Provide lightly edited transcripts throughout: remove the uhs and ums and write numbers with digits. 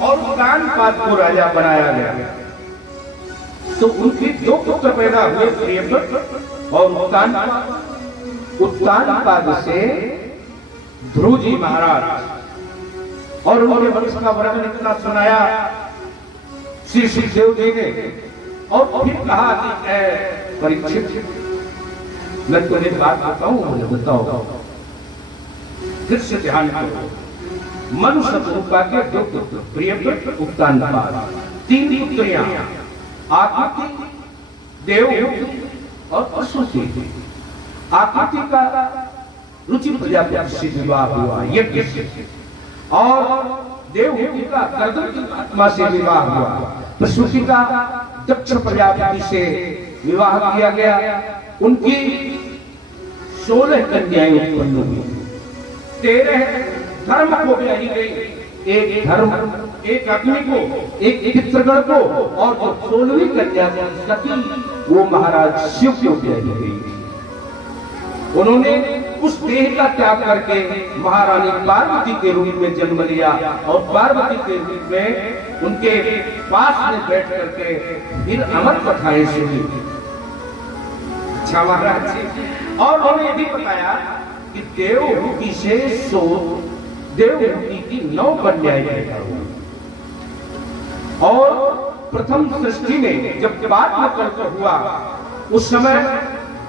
और उत्तानपाद को राजा बनाया गया। तो उनके दो पुत्र पैदा हुए, प्रियव्रत और उत्तानपाद। उत्तानपाद से ध्रुव जी महाराज और उनके वंश का वर्णन इतना सुनाया श्री सुखदेव जी ने। और फिर कहा कि परीक्षित, मैं तुम्हें बात बताऊं, मुझे बताओ। फिर से ध्यान करो। मनुष्य रूपा के दो पुत्र, प्रियव्रत, उत्तानपाद, तीन पुत्रियां, आकृति, देवहूति और अश्वती। आकृति का रुचि प्रजापति से विवाह हुआ यज्ञ से, और देवहूति का कर्दम की आत्मा से विवाह हुआ। प्रसूति का दक्ष प्रजापति से विवाह किया गया। उनकी 16 कन्याएं उत्पन्न हुई। 13 धर्म को ब्याही गई, एक धर्म, एक अग्नि को, एक पितृगण को, और जो 16वीं कन्या सती वो महाराज शिव को ब्याही गई। उन्होंने उस देह का त्याग करके महारानी पार्वती के रूप में जन्म लिया, और पार्वती के रूप में उनके पास में बैठ करके फिर अमर कथाएं सुनी। अच्छा महाराज जी, और उन्होंने ये भी बताया कि देवहूति से देवहूति की 9 कन्याएं पैदा हुई। और प्रथम सृष्टि में जब बाद में कल्प हुआ, उस समय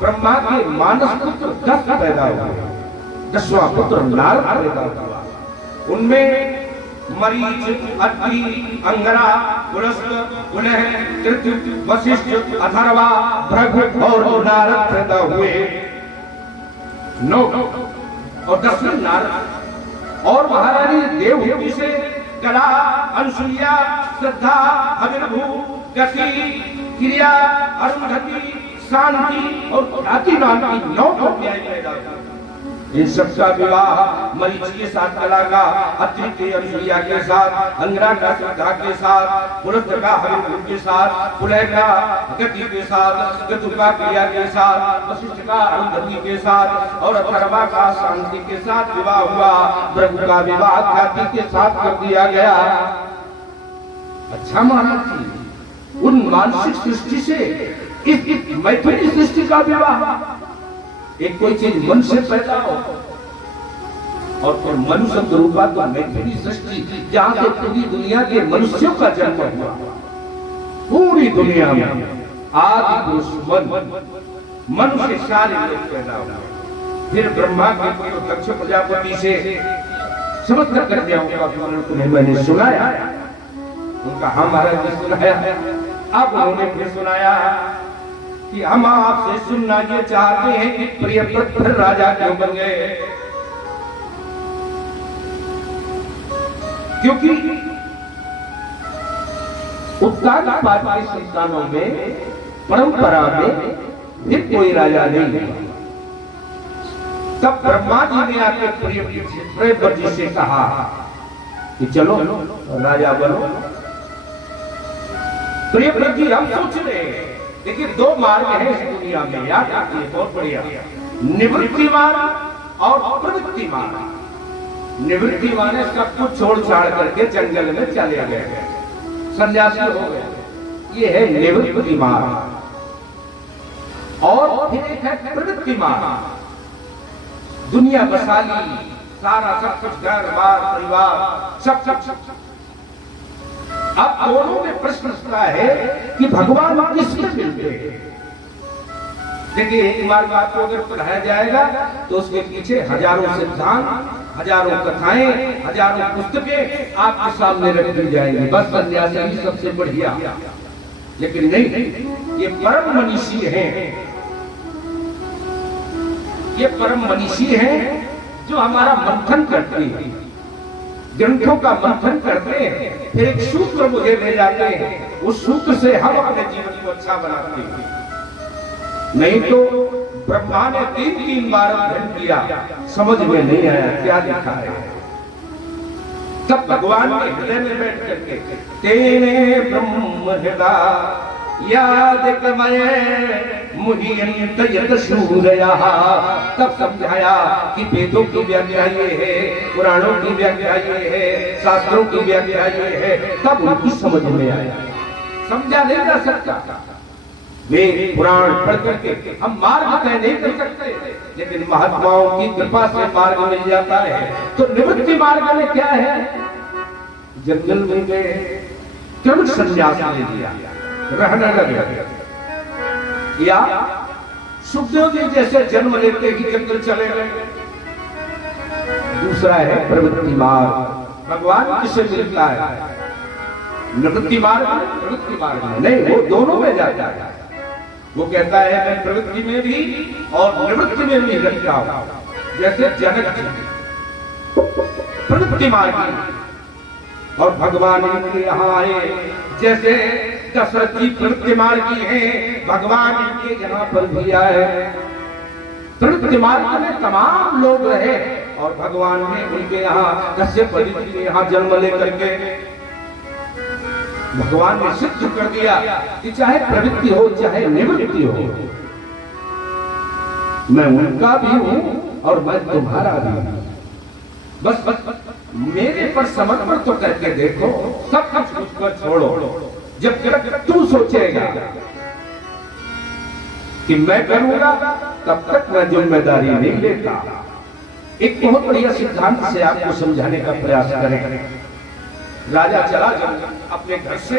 ब्रह्मा के मानस पुत्र 10 पैदा हुए। 10वां पुत्र नारद पैदा हुआ। उनमें मरीच, अत्रि, अंगरा, पुलस्त, पुलह, कृत्य, वशिष्ठ, अथर्वा, भृगु और नारद पैदा हुए। 9 और 10वें नारद। और महारानी देवहूति से कला, अनुसुईया, श्रद्धा, अभिनभु, गति, क्रिया, अरुंधति, शांति और ख्याति नाम की 9 कन्याएं पैदा हुई। इन सबका विवाह मरीच के साथ कला का, अत्रि के अनुसुईया के साथ, अंगरा का श्रद्धा के साथ, पुलस्त का हरिभु के साथ, पुलह का गति के साथ, क्रतु का क्रिया के साथ, वशिष्ठ का अरुंधति के साथ, और अथर्वा का शांति के साथ विवाह हुआ। भृगु का विवाह ख्याति के साथ कर दिया गया। अच्छा महाराज जी, उन मानसिक सृष्टि से इस मैथिली सृष्टि का विवाह, एक कोई चीज मन से पैदा हो, और फिर मनुष्य रूपा तो मैथिली सृष्टि, जहां से पूरी दुनिया के मनुष्यों का जन्म हुआ। पूरी दुनिया में आदि पुरुष मनुष्य सारे लोग पैदा हुए। फिर ब्रह्मा के पुत्र दक्ष प्रजापति से समस्त कन्याओं का वर्णन तुम्हें मैंने सुनाया। उनका हम महाराज ने सुनाया। अब उन्होंने फिर सुनाया कि हम आपसे सुनना ये चाहते हैं कि प्रियव्रत फिर राजा क्यों बन गए। क्योंकि उत्तानपाद के संतानों में परंपरा में फिर कोई राजा नहीं है। तब ब्रह्मा जी ने आके प्रियव्रत जी से कहा कि चलो राजा बनो। प्रियव्रत जी हम सोच रहे हैं, देखिए 2 मार्ग है इस दुनिया में, याद रखिए, बहुत बढ़िया। निवृत्ति मार्ग और प्रवृत्ति मार्ग। निवृत्ति माने सब कुछ छोड़ छाड़ करके जंगल में चले गए, सन्यासी हो गए, ये है निवृत्ति मार्ग। और फिर एक है प्रवृत्ति मार्ग। दुनिया बसा ली, सारा सब कुछ, घर बार परिवार सब। अब दोनों में प्रश्न उठता है कि भगवान किसमें मिलते हैं। देखिए, एक मार्ग आपको अगर पढ़ाया जाएगा तो उसके पीछे हजारों सिद्धांत, हजारों कथाएं, हजारों पुस्तकें आपके सामने रख दी जाएंगी। बस सन्यासी ही सबसे बढ़िया, लेकिन नहीं, ये परम मनीषी हैं। ये परम मनीषी हैं जो हमारा मंथन करते हैं, ग्रंथों का मंथन करते हैं, फिर एक सूत्र मुझे ले जाते हैं। उस सूत्र से हम अपने जीवन को अच्छा बनाते हैं। नहीं तो ब्रह्मा ने 3 बार अध्ययन किया, समझ में नहीं आया क्या लिखा है। तब भगवान के हृदय में बैठ करके तेने ब्रह्म हृदय याद कमये मुहियंत यद सूरया, तब समझाया कि वेदों की व्याख्या ये है, पुराणों की व्याख्या ये है, शास्त्रों की व्याख्या ये है, तब उनकी समझ में आया। समझा नहीं जा सकता। वे पुराण पढ़ करके हम मार्ग तय नहीं कर सकते, लेकिन महात्माओं की कृपा से मार्ग मिल जाता है। तो निवृत्ति मार्ग में क्या है? जंगल में गए, क्रम संन्यास ले लिया, रहने लगे। या सुखदेव जी जैसे जन्म लेते ही जंगल चले गए। दूसरा है प्रवृत्ति मार्ग। भगवान किसे मिलता है? निवृत्ति मार्ग में, प्रवृत्ति मार्ग में नहीं, वो दोनों में जाता है। वो कहता है मैं प्रवृत्ति में भी और निवृत्ति में भी रहता हूं। जैसे जनक जी प्रवृत्ति मार्ग और भगवान के यहाँ आए, जैसे दशरथ जी प्रवृत्ति मार्गी हैं, भगवान इनके यहाँ पर भी आए। प्रवृत्ति मार्ग में तमाम लोग रहे और भगवान ने उनके यहाँ कश्यप जी के यहाँ जन्म लेकर के भगवान ने सिद्ध कर दिया कि चाहे प्रवृत्ति हो चाहे निवृत्ति हो, मैं उनका भी हूं और मैं तुम्हारा भी हूं। बस मेरे पर समर्पण तो करके देखो, सब कुछ मुझ पर छोड़ो। जब तक तू सोचेगा कि मैं करूंगा, तब तक मैं जिम्मेदारी नहीं लेता। एक बहुत बढ़िया सिद्धांत से आपको समझाने का प्रयास करें। राजा चला अपने घर से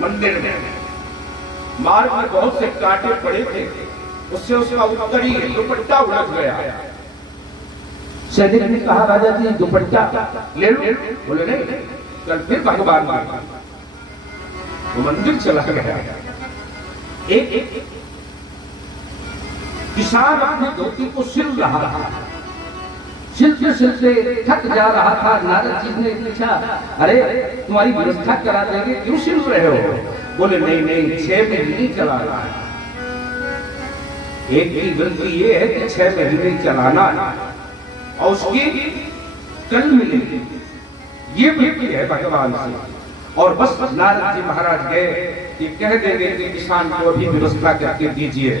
मंदिर में, मार्ग में बहुत से कांटे पड़े थे, उससे उसका उत्तरी दुपट्टा उलझ गया। सैनिक ने कहा राजा जी दुपट्टा ले लो। बोले नहीं, कल फिर भगवान वो मंदिर चला गया। एक किसान अपनी धोती को सिल रहा था, सिलते सिलते थक जा रहा था। नारद जी ने पूछा, अरे तुम्हारी व्यवस्था करा देंगे, क्यों सिल रहे हो? बोले नहीं नहीं, 6 महीने चला रहा है। एक की गलती ये है कि 6 महीने चलाना और उसकी कल मिलेगी, ये विनती है भगवान से। और बस नारद जी महाराज गए कि कह देंगे कि किसान को अभी व्यवस्था करके दीजिए।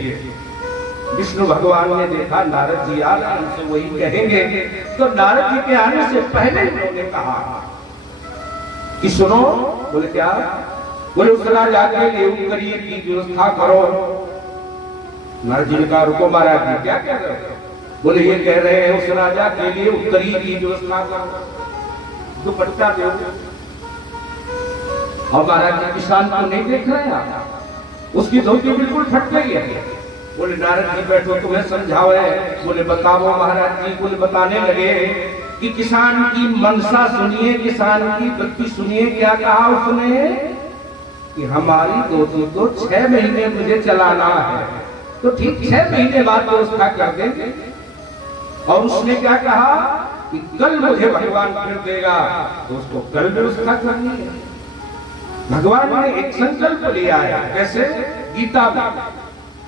विष्णु भगवान ने देखा नारद जी आ रहे, उनसे वही कहेंगे। तो नारद जी के आने से पहले उन्होंने कहा कि सुनो। बोले क्या? बोले उस राजा के लिए करिए की व्यवस्था करो। नारद जी ने कहा रुको महाराज जी, क्या कह रहे हो? बोले ये कह रहे हैं उस राजा के लिए उत्तरी की व्यवस्था करो, दुपट्टा दो। और महाराज जी किसान को नहीं देख रहे हैं, उसकी धोती बिल्कुल फट गई है। बोले नारद जी बैठो, तुम्हें समझाओ। बोले बताओ महाराज जी। बोले बताने लगे कि किसान की मनसा सुनिए, किसान की वृत्ति सुनिए। क्या कहा उसने? कि हमारी धोती को 6 महीने मुझे चलाना है, तो ठीक 6 महीने बाद व्यवस्था कर देंगे। और उसने क्या कहा कि कल मुझे भगवान फिर देगा, तो उसको कल व्यवस्था करनी है। भगवान ने एक संकल्प लिया है। कैसे? गीता में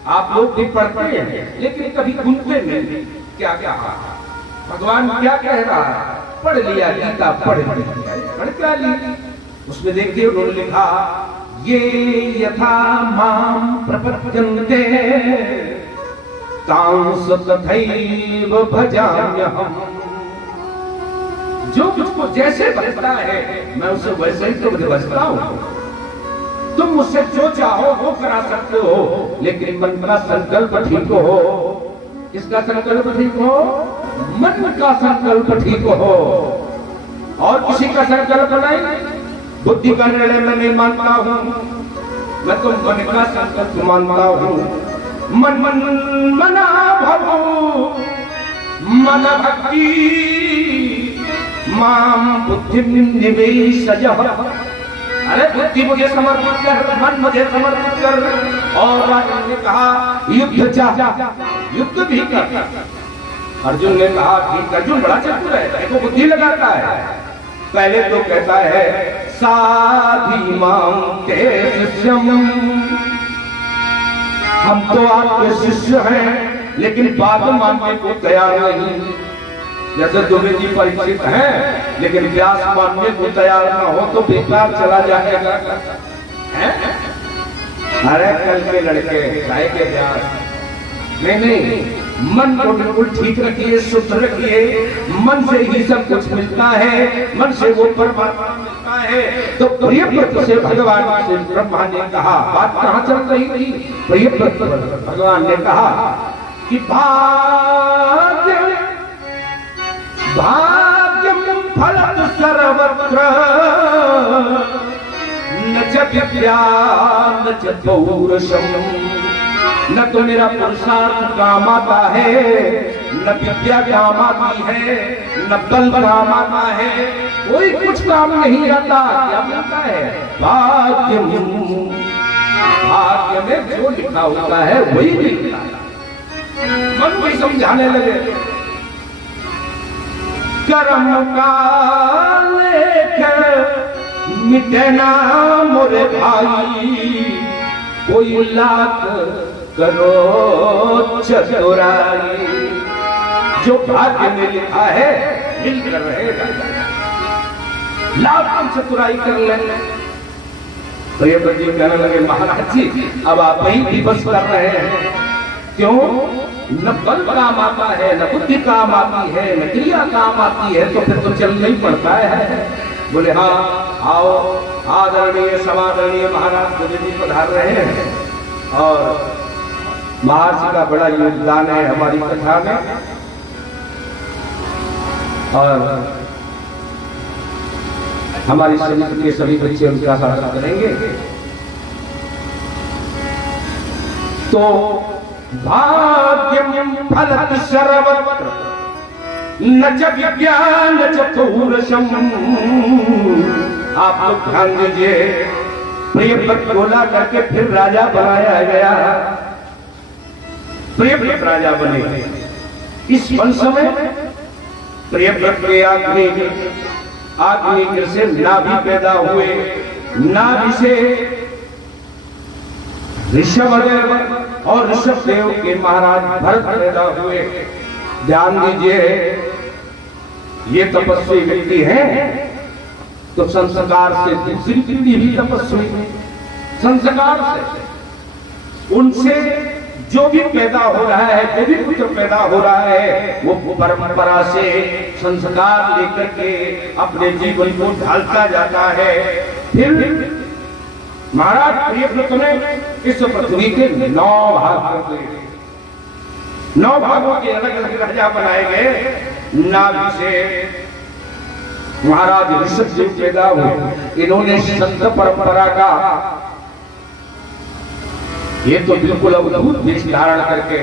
आप लोग भी पढ़ते हैं लेकिन कभी सुनते नहीं। क्या कहा भगवान? क्या कह रहा है? पढ़ लिया गीता, पढ़ क्या ली? उसमें देखिए उन्होंने लिखा, ये यथा माम प्रपद्यन्ते तांस तथैव भजाम्यहम्। जो मुझको जैसे भजता है मैं उसे वैसे ही तो भजता हूँ। तुम मुझसे जो चाहो वो करा सकते हो, लेकिन मन का संकल्प ठीक हो। किसका संकल्प ठीक हो? मन का संकल्प ठीक हो, और किसी का संकल्प नहीं। बुद्धि का निर्णय मैं नहीं मानता हूँ, मैं तो मन का संकल्प मानता हूँ। मन मन मना भवो मन भक्ति माम बुद्धि निवेशयः। अरे बुद्धि मुझे समर्पित कर, मन मुझे समर्पित कर। और राजा ने कहा युद्ध चाह, युद्ध भी कर। अर्जुन ने कहा ठीक। अर्जुन बड़ा चतुर है, देखो बुद्धि लगाता है। पहले तो कहता है साधी माम के शिष्यम, हम तो आपके शिष्य हैं, लेकिन बात मानने को तैयार नहीं। जैसे दुबे जी परिचित हैं, लेकिन व्यास मानने को तैयार ना हो तो बेकार चला जाएगा। अरे कल के लड़के चाय के ब्याह नहीं, मन को बिल्कुल ठीक रखिए, शुद्ध रखिए। मन से ही सब कुछ मिलता है, मन से वो परमात्मा मिलता है। तो प्रियव्रत से भगवान से ब्रह्मा ने कहा, बात कहाँ चल रही थी? प्रियव्रत भगवान ने कहा कि भाग्यम फलत सर्वत्र न च विद्या न च पौरुषम। न तो मेरा पुरुषार्थ काम आता है, न विद्या काम आती है, न बल काम आता है, कोई कुछ काम नहीं आता। क्या मिलता है? भाग्य। भाग्य में जो लिखा होता है वही मिलता है। मन को समझाने लगे, कर्म का लेख मिटे ना मोरे भाई, कोई लाख करो चतुराई। जो भाग्य में लिखा है मिलकर रहेगा, लाख चतुराई कर लेंगे। प्रियव्रत जी कहने लगे, महाराज जी अब आप वही दिवस कर रहे हैं, क्यों? न बल काम आता है, न बुद्धि काम आती है, न क्रिया काम आती है, तो फिर तो चलना ही पड़ता है। बोले हाँ आओ, आदरणीय समादरणीय महाराज जी पधार रहे हैं और महर्षि का बड़ा योगदान है हमारी कथा में, और हमारी समिति के सभी बच्चे उनका स्वागत करेंगे। तो भाग्यम फलत सर्वत्र न च विद्या न च पौरुषम। आप लोग ध्यान दीजिए, प्रियव्रत को ला करके फिर राजा बनाया गया। प्रियव्रत राजा बने। इस वंश में प्रियव्रत के आग्नेय से नाभि पैदा हुए, नाभि से ऋषभ और ऋषभ देव के महाराज भरत पैदा हुए। ध्यान दीजिए, ये तपस्वी व्यक्ति है तो संस्कार से दूसरी पीढ़ी भी तपस्वी, संस्कार से उनसे जो भी पैदा हो रहा है, जो भी पुत्र पैदा हो रहा है, वो परंपरा से संस्कार लेकर के अपने जीवन को ढालता जाता है। फिर महाराज प्रियव्रत ने इस पृथ्वी के 9 भाग कर दिए। 9 भागों के अलग अलग राजा बनाए गए। नाभि से महाराज ऋषभ जी पैदा हुए। इन्होंने संत परंपरा का ये तो बिल्कुल अद्भुत वेश धारण करके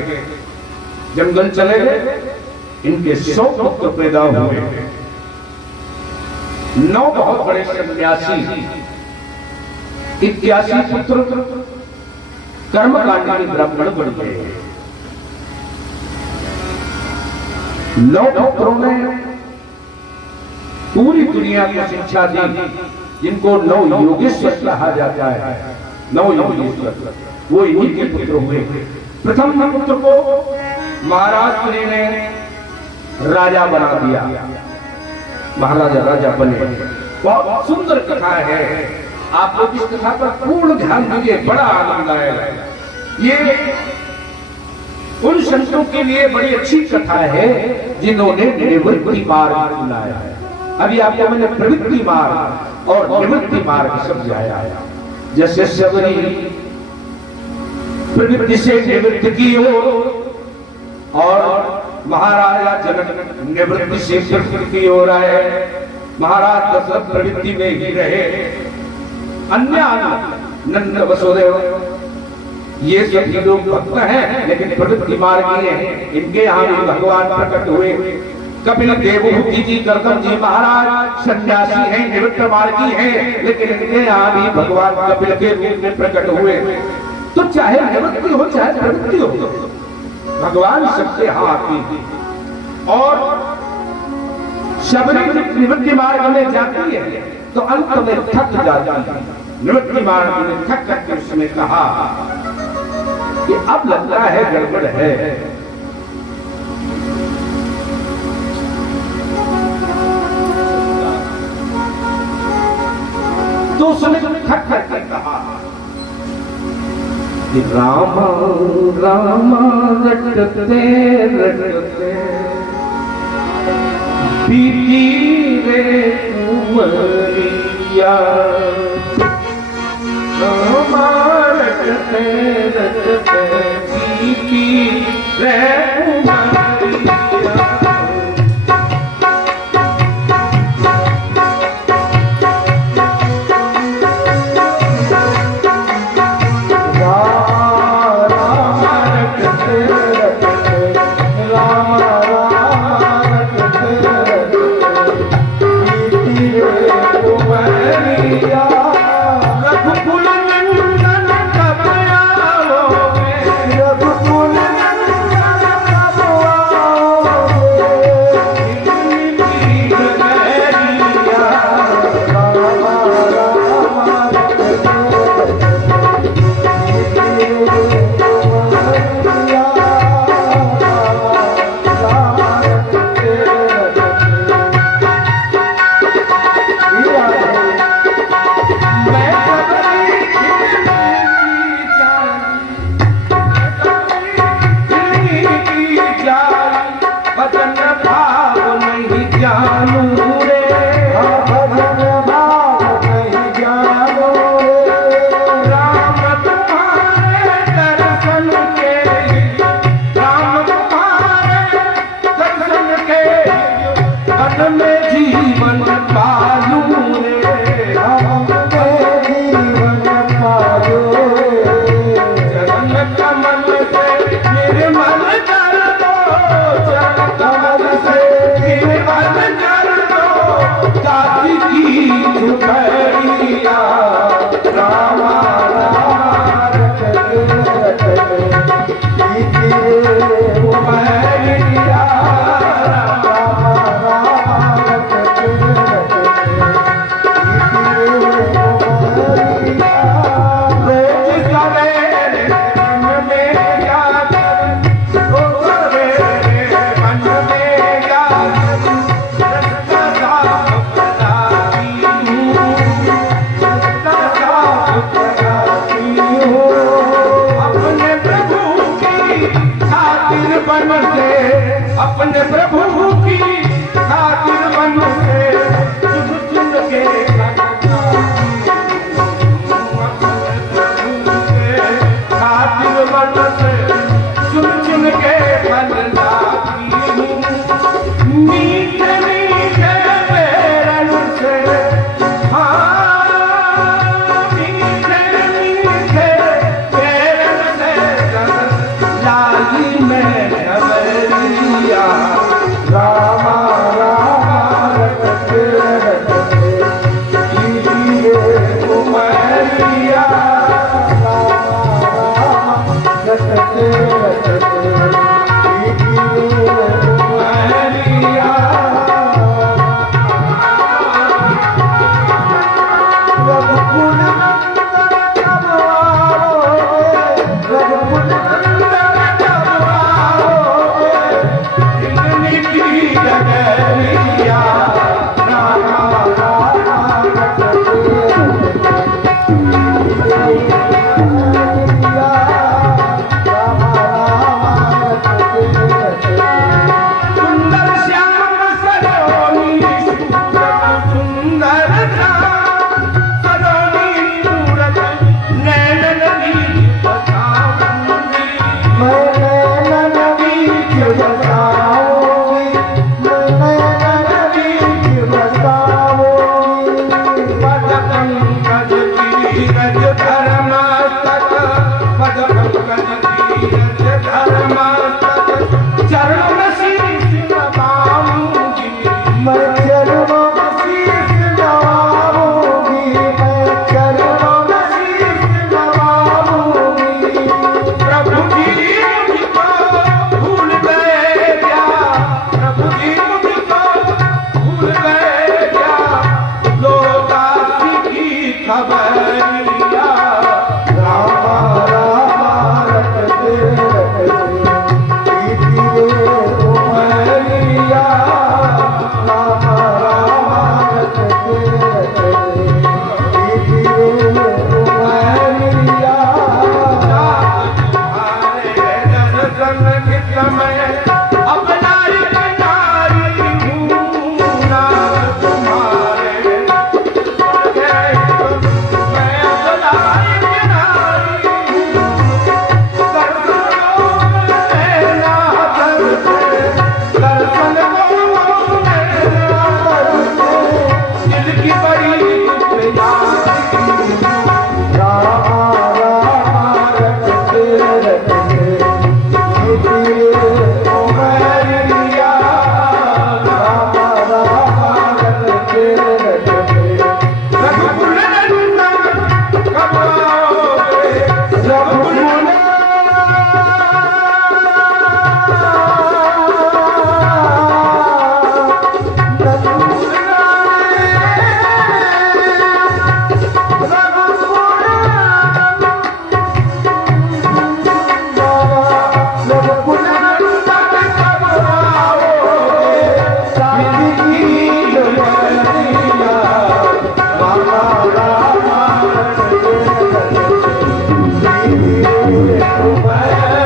जंगल चले गए। इनके 100 पुत्र पैदा हुए। 9 बहुत बड़े सन्यासी, 81 पुत्र कर्मकांडी ब्राह्मण बन गए। 9 पुत्रों ने पूरी दुनिया को शिक्षा दी, जिनको 9 योगेश्वर कहा जाता है। 9 योगेश्वर वो इन्हीं के पुत्र हुए। प्रथम पुत्र को महाराज ने राजा बना दिया, महाराजा राजा बने। बहुत सुंदर कथा है, आप लोग इस कथा पर पूर्ण ध्यान दीजिए, बड़ा आनंद आएगा। ये उन संतों के लिए बड़ी अच्छी कथा है जिन्होंने निवृत्ति मार्ग अपनाया है। अभी आपको मैंने प्रवृत्ति मार्ग और निवृत्ति मार्ग समझाया है। जैसे सबरी प्रवृत्ति से निवृत्ति की और महाराजा जनक निवृत्ति से प्रवृत्ति की ओर आए। महाराज दशरथ प्रवृत्ति में ही रहे। अन्य नंद वसुदेव ये सभी लोग भक्त हैं, लेकिन प्रवृत्ति मार्गी हैं। इनके यहाँ भी भगवान प्रकट हुए। कपिल देवहूति जी, गर्दन जी महाराज सन्यासी हैं, निवृत्त मार्गी हैं, लेकिन इनके यहाँ भी भगवान कपिल के रूप में प्रकट हुए। तो चाहे निवृत्ति हो चाहे प्रवृत्ति हो, भगवान सबके हाथ में। और शबरी निवृत्ति मार्ग में जाती है तो अंत में थक जाती है। निवृत्ति मार्ग में थक करके उसने कहा कि अब लगता है गड़बड़ है। तो उसने थक करके कहा रामा रामा रटते रटते बीती रे उमरिया, रामा रटते रटते बीती रे उमरिया। अपने प्रभु की खातिर मन से चुन चुन के खातिर मन से चुन चुन के मन लागी हूँ। मीठे मीठे पैरन से, हाँ मीठे मीठे पैरन से लागी मैं रामा रामा रटते रटते बीती उमरिया, रामा रटते रटते बीती उमरिया। रघुकुल नंदन कब आओगे, रघुकुल नंदन कब आओगे, डगरिया रामा रामा रटते सुंदर श्याम सलोनी सुंदर सलोनी सूरत नैनन बीच बसाऊंगी, मैं नैनन बीच बसाऊंगी, पद पंकज धीरज धर्मस्तक, पद पंकज धीरज धर्मस्तक, चरण शीश नवाऊंगी, मैं चरण शीश नवाऊंगी, मैं चरण शीश नवाऊंगी। प्रभु जी मुझको भूल गए क्या, प्रभु जी मुझको भूल गए क्या, लो दासी की खबरिया, रामा रामा रटते रटते बीती उमरिया, रामा रामा रटते रटते बीती उमरिया। पैदा